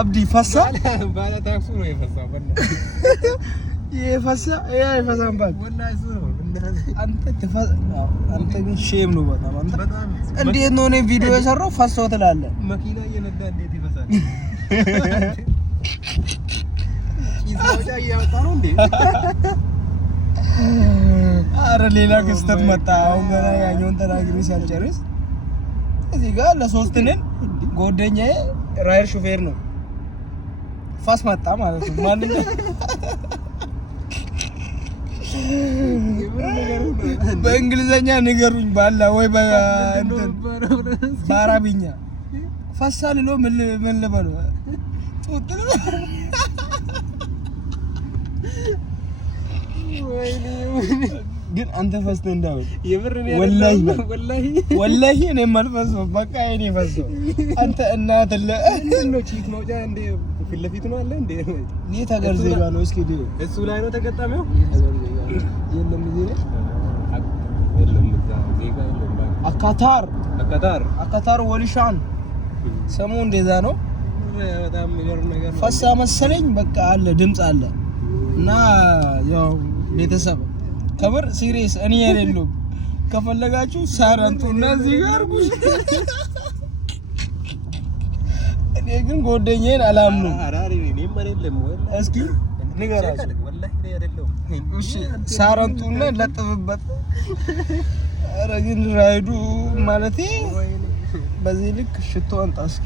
عبدي فسا بالا تاكسو ነው የፈሳው يفسا يفسا ባል والله يسرو አንተ ግን ሼም ነው በጣም እንዴት ነው እኔ ቪዲዮ የሰራው ፈሰው ትላለህ መኪና እየነዳ እንዴት ይፈሳል ይዘውጫ ያወጣ ነው እንዴ አረ ሌላ ክስተት መጣ አሁን ገና ያኛውን ተናግሬ ሳልጨርስ እዚህ ጋር ለሶስት ነን ጓደኛዬ ራይድ ሹፌር ነው ፋስ መጣ ማለት ነው ማን እንደ በእንግሊዘኛ ንገሩኝ ባላ ወይ በእንትን በአረብኛ ፈሳል ነው ምን ልበል ጡጥል ግን አንተ ፈስተ እንዳው የምር ነው ወላሂ እኔ ማልፈሰው በቃ እኔ ፈሰው አንተ እናት ነው ቺክ ነው ጃ እንደ ፍለፊት ነው አለ እንደ እኔ ተገርዘጋ ነው እስኪ እሱ ላይ ነው ተገጣሚው የለም እዚህ ነው የለም ዜጋ የለም አካታር ወሊሻን ሰሙ እንደዛ ነው በጣም የሚገርም ነገር ነው ፈሳ መሰለኝ በቃ አለ ድምጽ አለ እና ያው ቤተሰብ ከበር ሲሪየስ እኔ አይደለም ከፈለጋችሁ ሳራንቱና እዚህ ጋር ጉሽ እኔ ግን ጎደኛዬን አላምነው አራሪ እኔም አይደለም ወላሂ እስኪ ንገራችሁ ወላሂ እኔ አይደለም እሺ ሳራንቱና ለጥብበት አረ ግን ራይዱ ማለቴ በዚህ ልክ ሽቶ አንጣ እስኪ